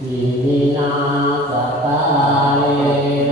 อิมินาสตาย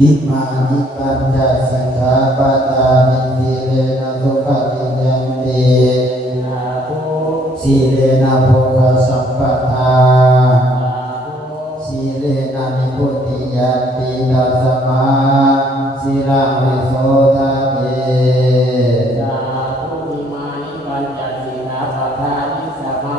อิมานิปัญจสิกขาปตามิสีเลนะทุกขติยันติสีเลนะโภคสัมปทาสีเลนะนิพุติยันตินาสมาสีรังวิโสทา